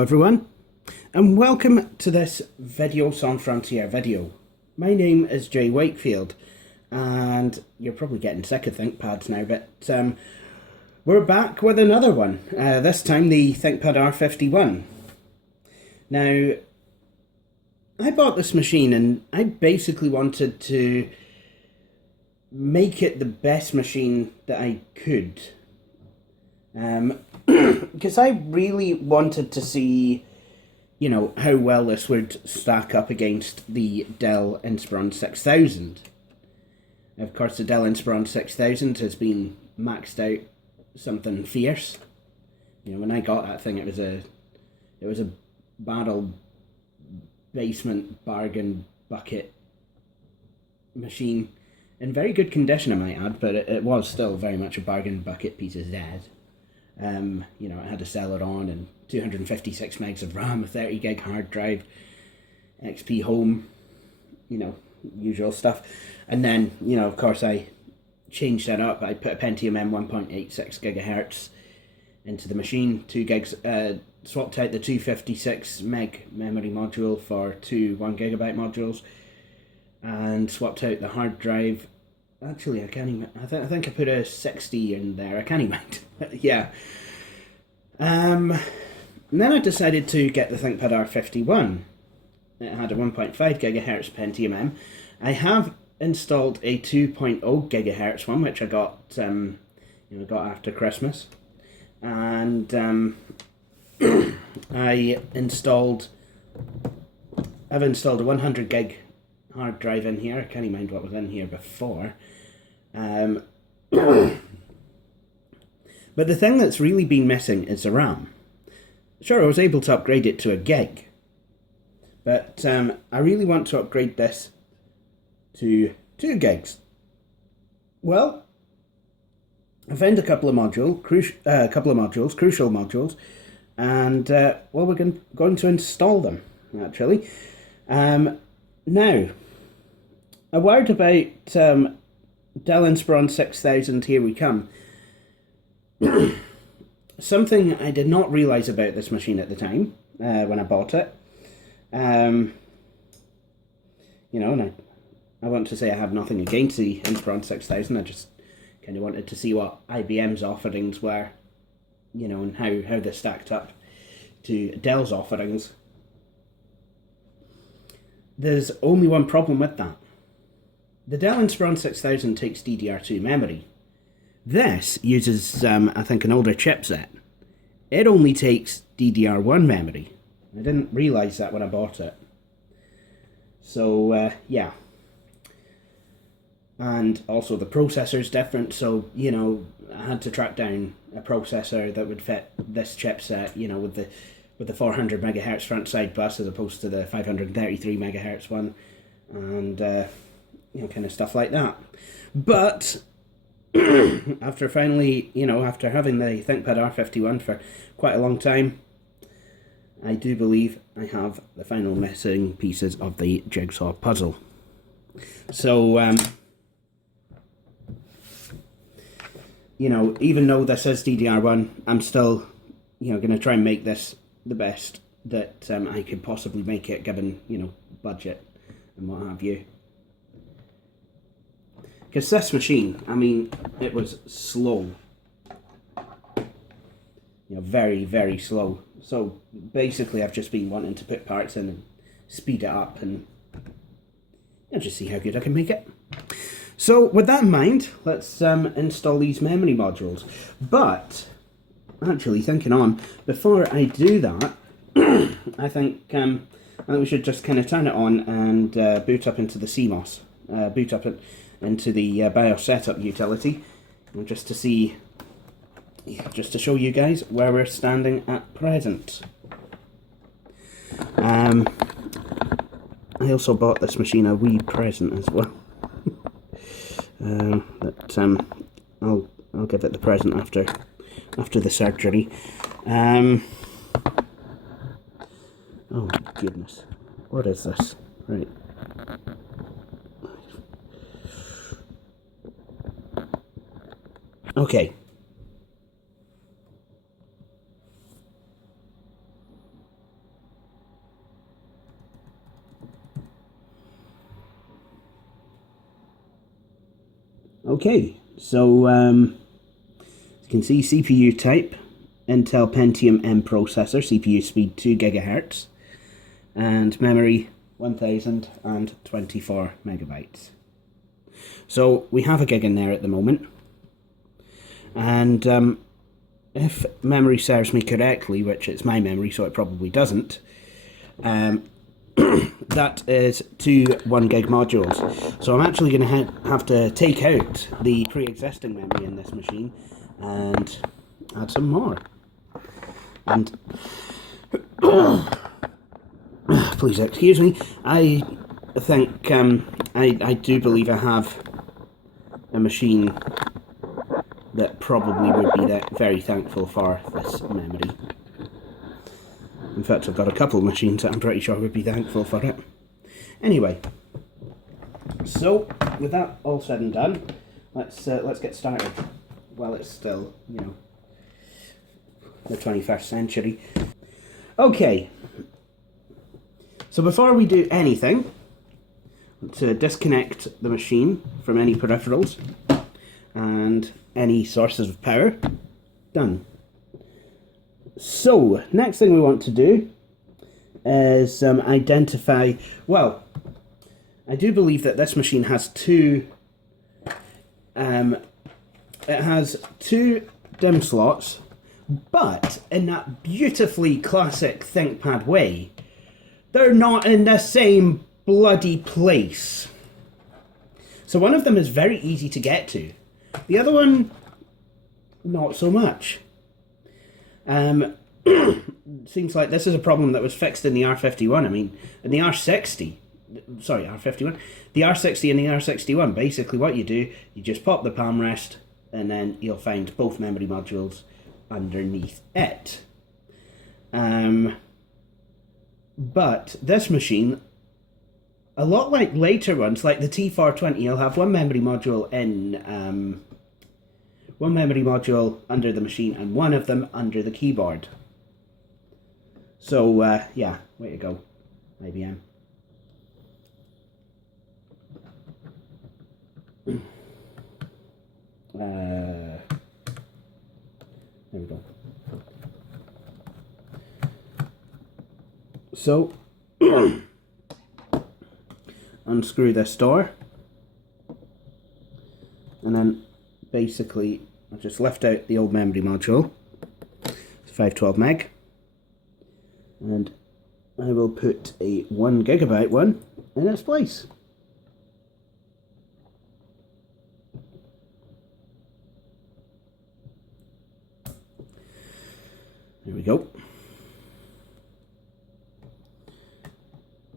Hello everyone, and welcome to this Video Sans Frontier video. My name is Jay Wakefield, and you're probably getting sick of ThinkPads now, but we're back with another one, this time the ThinkPAD R51. Now, I bought this machine and I basically wanted to make it the best machine that I could. Because I really wanted to see, how well this would stack up against the Dell Inspiron 6000. Of course, the Dell Inspiron 6000 has been maxed out something fierce. When I got that thing, it was a battle basement bargain bucket machine in very good condition, I might add, but it was still very much a bargain bucket piece of Z. It had a Celeron and 256 megs of RAM, a 30 gig hard drive, XP home, usual stuff. And then, of course, I changed that up. I put a Pentium M 1.86 gigahertz into the machine, 2 gigs, swapped out the 256 meg memory module for two 1 gigabyte modules, and swapped out the hard drive. Actually, I can't even. I think I put a 60 in there. I can't even. Yeah. And then I decided to get the ThinkPAD R51. It had a 1.5 gigahertz Pentium M. I have installed a 2.0 gigahertz one, which I got got after Christmas, and I've installed a 100 gig hard drive in here. I can't even mind what was in here before. But the thing that's really been missing is the RAM. Sure, I was able to upgrade it to a gig, but I really want to upgrade this to 2 gigs. Well, I found a couple of modules, crucial modules, and we're going to install them, actually. Now, a word about Dell Inspiron 6000, here we come. Something I did not realise about this machine at the time, when I bought it. And I want to say I have nothing against the Inspiron 6000, I just kind of wanted to see what IBM's offerings were, and how they stacked up to Dell's offerings. There's only one problem with that. The Dell Inspiron 6000 takes DDR2 memory. This uses, I think, an older chipset. It only takes DDR1 memory. I didn't realise that when I bought it. So, yeah. And also the processor's different, so, I had to track down a processor that would fit this chipset, with the 400 megahertz front side bus as opposed to the 533 megahertz one, and kind of stuff like that. But after finally, after having the ThinkPAD R51 for quite a long time, I do believe I have the final missing pieces of the jigsaw puzzle. So, even though this is DDR1, I'm still, going to try and make this the best that I could possibly make it, given, budget and what have you. Because this machine, it was slow. Very, very slow. So basically I've just been wanting to put parts in and speed it up and just see how good I can make it. So with that in mind, let's install these memory modules. But, actually thinking on, before I do that, I think we should just kind of turn it on and boot up into the CMOS. Boot up into the BIOS setup utility, just to see, just to show you guys where we're standing at present. I also bought this machine a wee present as well. But I'll give it the present after the surgery. Oh goodness, what is this? Right. Okay. Okay, so you can see CPU type, Intel Pentium M processor, CPU speed 2 GHz, and memory 1024 megabytes. So we have a gig in there at the moment, and if memory serves me correctly, which it's my memory so it probably doesn't, that is 2 1 gig modules. So I'm actually going to have to take out the pre-existing memory in this machine and add some more. And please excuse me, I think I do believe I have a machine that probably would be very thankful for this memory. In fact, I've got a couple of machines that I'm pretty sure would be thankful for it. Anyway, so with that all said and done, let's get started while it's still, you know, the 21st century. Okay, so before we do anything, to disconnect the machine from any peripherals and any sources of power. Done. So, next thing we want to do is identify, well, I do believe that this machine has two DIMM slots, but in that beautifully classic ThinkPAD way, they're not in the same bloody place. So one of them is very easy to get to. The other one, not so much. Seems like this is a problem that was fixed in the R51. I mean, in the R60, sorry, R51, the R60 and the R61, basically what you do, you just pop the palm rest and then you'll find both memory modules underneath it. But this machine, a lot like later ones, like the T420, you'll have one memory module under the machine and one of them under the keyboard. So, yeah, way to go, IBM. There we go. So, unscrew this door, and then basically I'll just lift out the old memory module. It's 512 meg, and I will put a 1 gigabyte one in its place. There we go.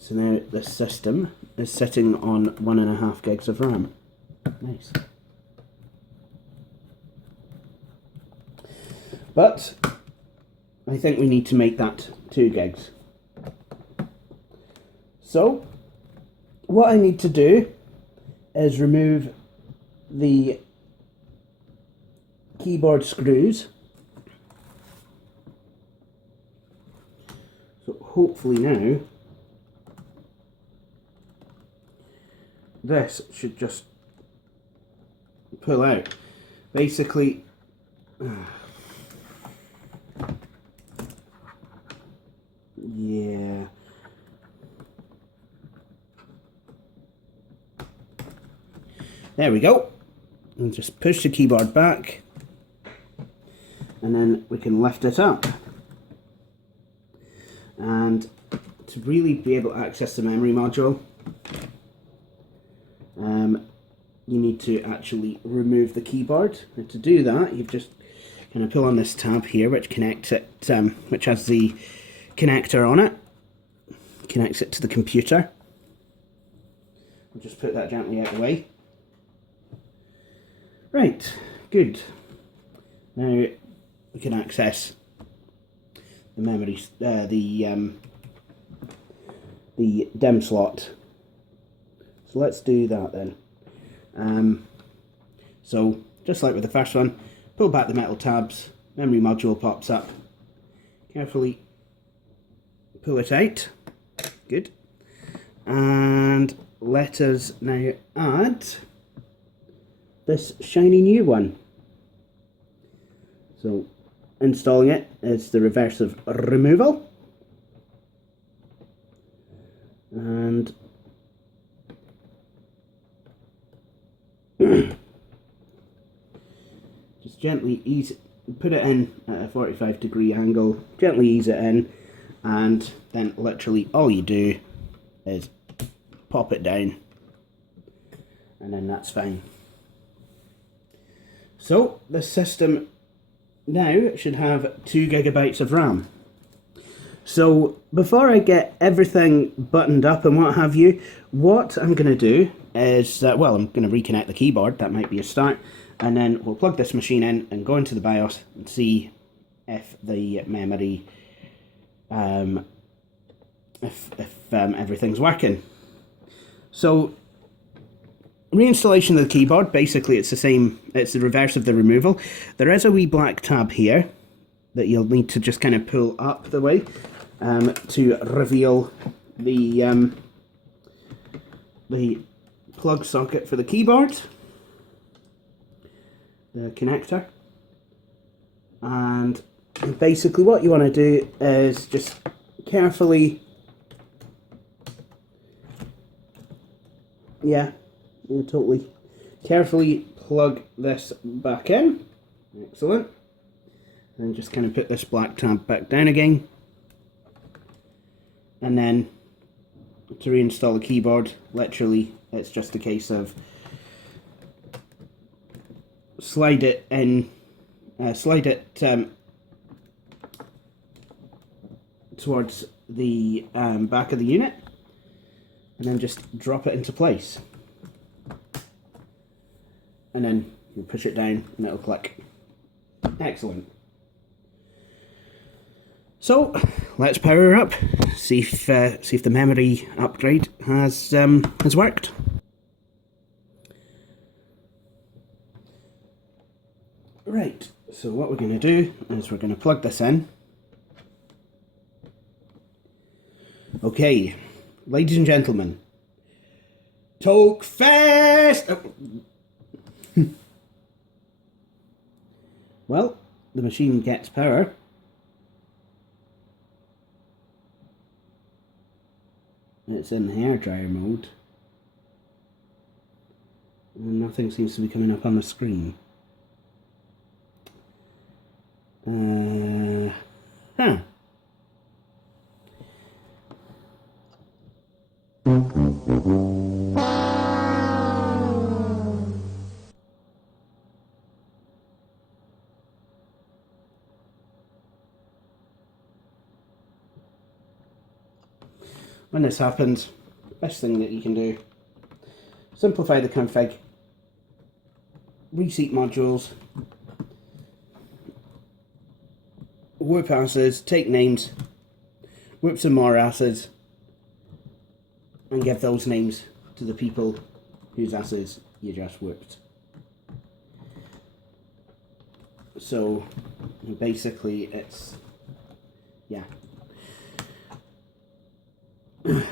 So now the system is sitting on 1.5 gigs of RAM. Nice. But I think we need to make that 2 gigs. So what I need to do is remove the keyboard screws. So hopefully now this should just pull out. Basically, yeah. There we go. And just push the keyboard back, and then we can lift it up. And to really be able to access the memory module, you need to actually remove the keyboard. And to do that, you just kind of pull on this tab here, which connects it, which has the connector on it, connects it to the computer. I'll just put that gently out of the way. Right, good. Now we can access the memory, the DIMM slot. So let's do that then. So just like with the first one, pull back the metal tabs, memory module pops up. Carefully pull it out. Good. And let us now add this shiny new one. So installing it is the reverse of removal, and just gently ease it, put it in at a 45-degree angle, gently ease it in, and then literally all you do is pop it down, and then that's fine. So this system now should have 2 GB of RAM. So before I get everything buttoned up and what have you, what I'm going to do is, well, I'm going to reconnect the keyboard. That might be a start. And then we'll plug this machine in and go into the BIOS and see if the memory, if everything's working. So reinstallation of the keyboard, basically it's the same, it's the reverse of the removal. There is a wee black tab here that you'll need to just kind of pull up the way to reveal the plug socket for the keyboard, the connector. And basically what you want to do is just carefully, totally carefully plug this back in. Excellent. And just kind of put this black tab back down again. And then to reinstall the keyboard, literally it's just a case of slide it in, towards the back of the unit, and then just drop it into place. And then you push it down and it'll click. Excellent. So let's power her up. See if the memory upgrade has worked. Right. So what we're going to do is we're going to plug this in. Okay, ladies and gentlemen, talk fast. Oh. Well, the machine gets power. It's in hairdryer mode. And nothing seems to be coming up on the screen. Huh. When this happens, best thing that you can do, simplify the config, reseat modules, whoop acids, take names, whoop some more acids, and give those names to the people whose acids you just whooped. So basically it's, yeah.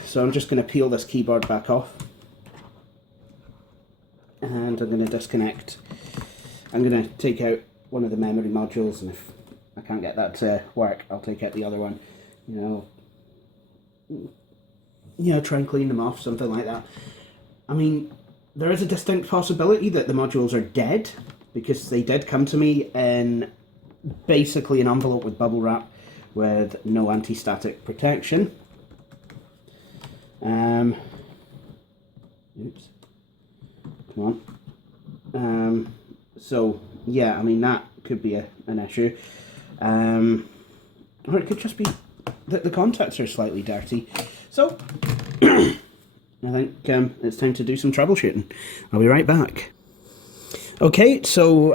So I'm just going to peel this keyboard back off, and I'm going to disconnect. I'm going to take out one of the memory modules, and if I can't get that to work, I'll take out the other one. You know, try and clean them off, something like that. I mean, there is a distinct possibility that the modules are dead, because they did come to me in basically an envelope with bubble wrap with no anti-static protection. Oops. Come on. So yeah, I mean that could be an issue. Or it could just be that the contacts are slightly dirty. So I think it's time to do some troubleshooting. I'll be right back. Okay, so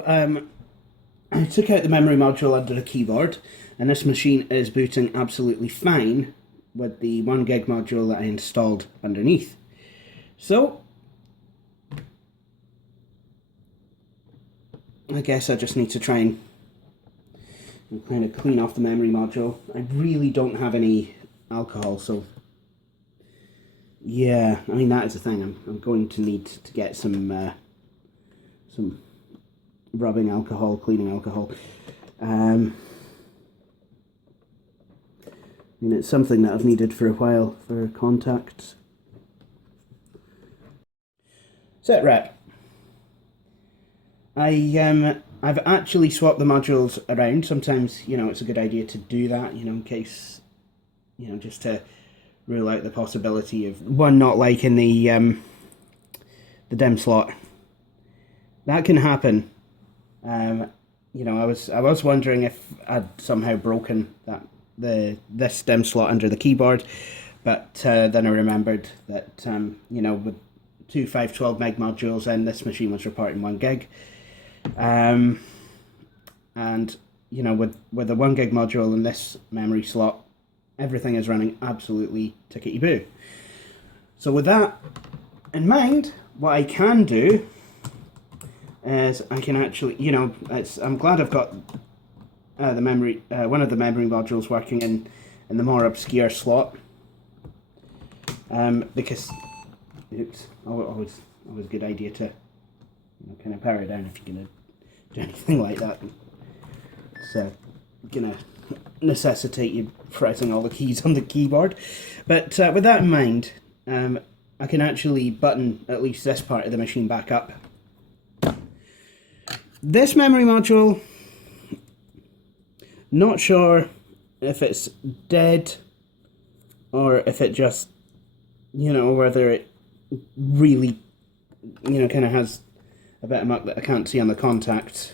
I took out the memory module under the keyboard, and this machine is booting absolutely fine with the 1 gig module that I installed underneath. So I guess I just need to try and kind of clean off the memory module. I really don't have any alcohol, so yeah, I mean that is the thing. I'm going to need to get some some rubbing alcohol, cleaning alcohol. I mean, it's something that I've needed for a while for contacts. Set rep. I've actually swapped the modules around. Sometimes, you know, it's a good idea to do that, you know, in case, you know, just to rule out the possibility of one not liking the DIMM slot. That can happen. You know, I was wondering if I'd somehow broken this DIMM slot under the keyboard, but then I remembered that you know, with two 512 meg modules, and this machine was reporting 1 gig, and you know, with a 1 gig module in this memory slot, everything is running absolutely tickety-boo. So with that in mind, what I can do is I can actually, you know, I'm glad I've got the memory, one of the memory modules working in the more obscure slot, because, oops, always a good idea to, you know, kind of power it down if you're gonna do anything like that. It's gonna necessitate you pressing all the keys on the keyboard. But with that in mind, I can actually button at least this part of the machine back up. This memory module, not sure if it's dead or if it just, you know, whether it really, you know, kind of has a bit of muck that I can't see on the contacts.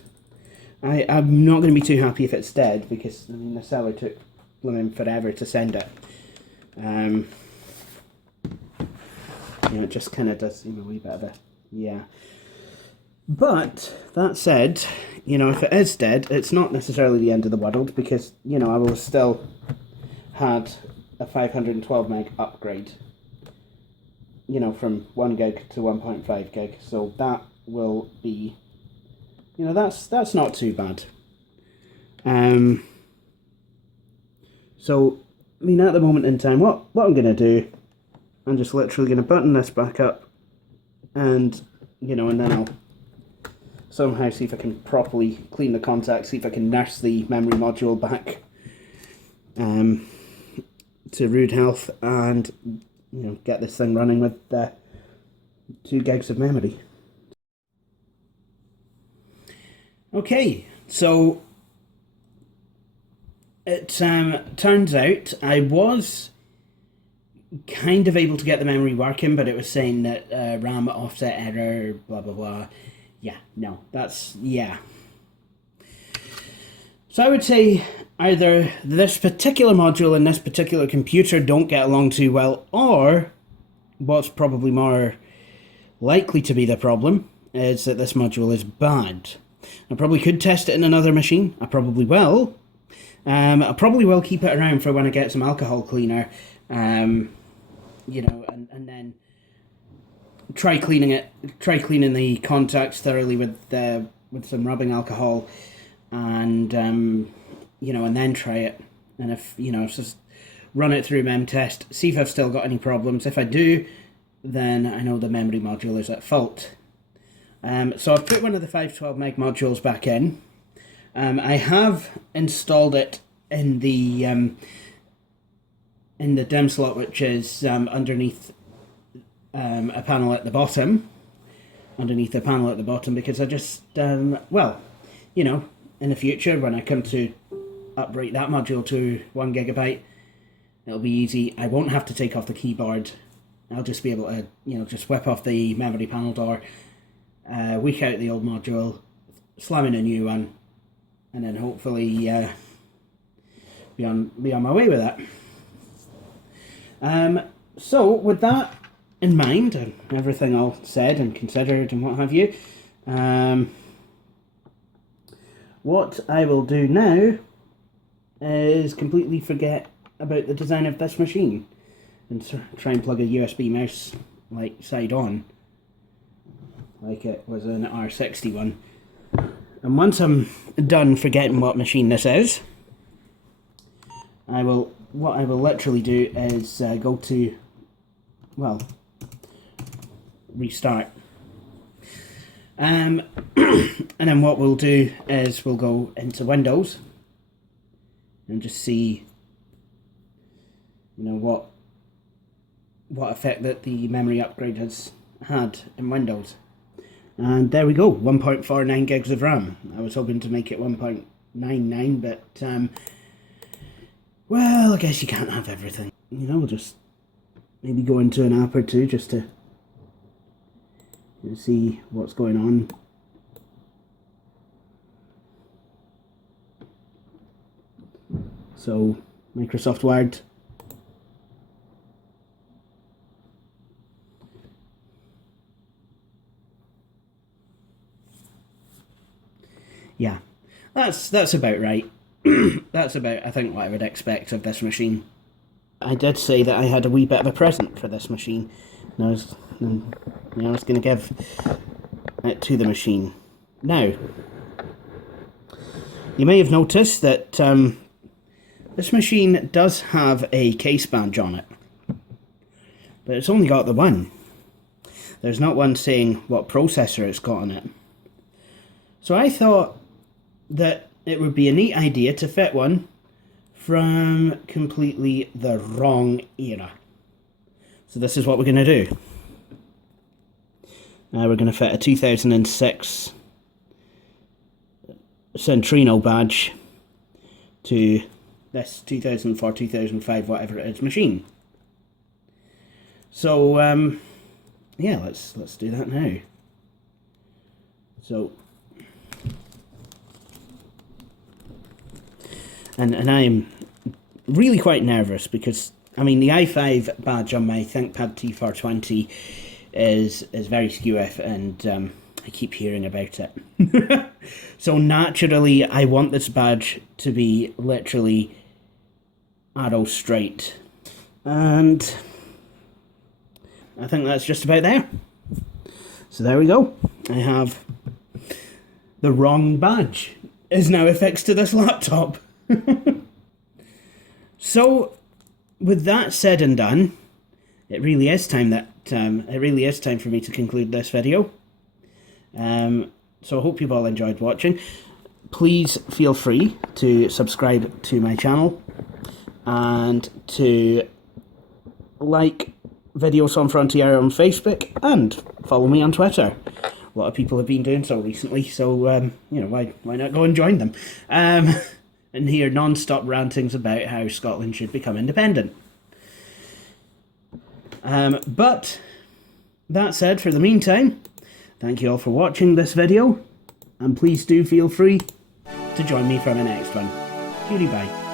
I'm not going to be too happy if it's dead, because, I mean, the seller took blooming forever to send it. You know, it just kind of does seem a wee bit of a, yeah. But, that said, you know, if it is dead, it's not necessarily the end of the world, because, you know, I will still had a 512 meg upgrade, you know, from 1 gig to 1.5 gig, so that will be, you know, that's not too bad. So, I mean, at the moment in time, what I'm going to do, I'm just literally going to button this back up, and, you know, and then I'll somehow see if I can properly clean the contacts, see if I can nurse the memory module back to rude health, and, you know, get this thing running with 2 gigs of memory. Okay, so it turns out I was kind of able to get the memory working, but it was saying that RAM offset error, blah blah blah. Yeah, no, that's, yeah. So I would say either this particular module and this particular computer don't get along too well, or what's probably more likely to be the problem is that this module is bad. I probably could test it in another machine. I probably will. I probably will keep it around for when I get some alcohol cleaner, you know, and then try cleaning the contacts thoroughly with some rubbing alcohol, and you know, and then try it. And if, you know, just run it through mem test, see if I've still got any problems. If I do, then I know the memory module is at fault. So I've put one of the 512 meg modules back in. I have installed it in the DIMM slot, which is underneath a panel at the bottom. Because I just, well, you know, in the future when I come to upgrade that module to 1 gigabyte, it'll be easy. I won't have to take off the keyboard. I'll just be able to, you know, just whip off the memory panel door, weak out the old module, slam in a new one, and then hopefully be on my way with that. So with that in mind, and everything all said and considered and what have you, what I will do now is completely forget about the design of this machine and try and plug a USB mouse like side on, like it was an R61. And once I'm done forgetting what machine this is, what I will literally do is go to, well, restart. And then what we'll do is we'll go into Windows and just see, you know, what effect that the memory upgrade has had in Windows. And there we go, 1.49 gigs of RAM. I was hoping to make it 1.99, but well, I guess you can't have everything. You know, we'll just maybe go into an app or two just to see what's going on. So, Microsoft Word. Yeah, that's about right. That's about, I think, what I would expect of this machine. I did say that I had a wee bit of a present for this machine. And I was going to give it to the machine. Now, you may have noticed that this machine does have a case badge on it, but it's only got the one. There's not one saying what processor it's got on it. So I thought that it would be a neat idea to fit one from completely the wrong era. So this is what we're going to do. We're going to fit a 2006 Centrino badge to this 2004, 2005, whatever it is, machine. So, yeah, let's do that now. So, and I'm really quite nervous because, I mean, the i5 badge on my ThinkPAD T420 is very skew and I keep hearing about it. So naturally, I want this badge to be literally arrow straight. And I think that's just about there. So there we go. I have the wrong badge is now affixed to this laptop. So, with that said and done, it really is time for me to conclude this video. So I hope you've all enjoyed watching. Please feel free to subscribe to my channel and to like Videos on Frontier on Facebook and follow me on Twitter. A lot of people have been doing so recently, so you know, why not go and join them? And hear non-stop rantings about how Scotland should become independent. But that said, for the meantime, thank you all for watching this video, and please do feel free to join me for the next one. Goodbye.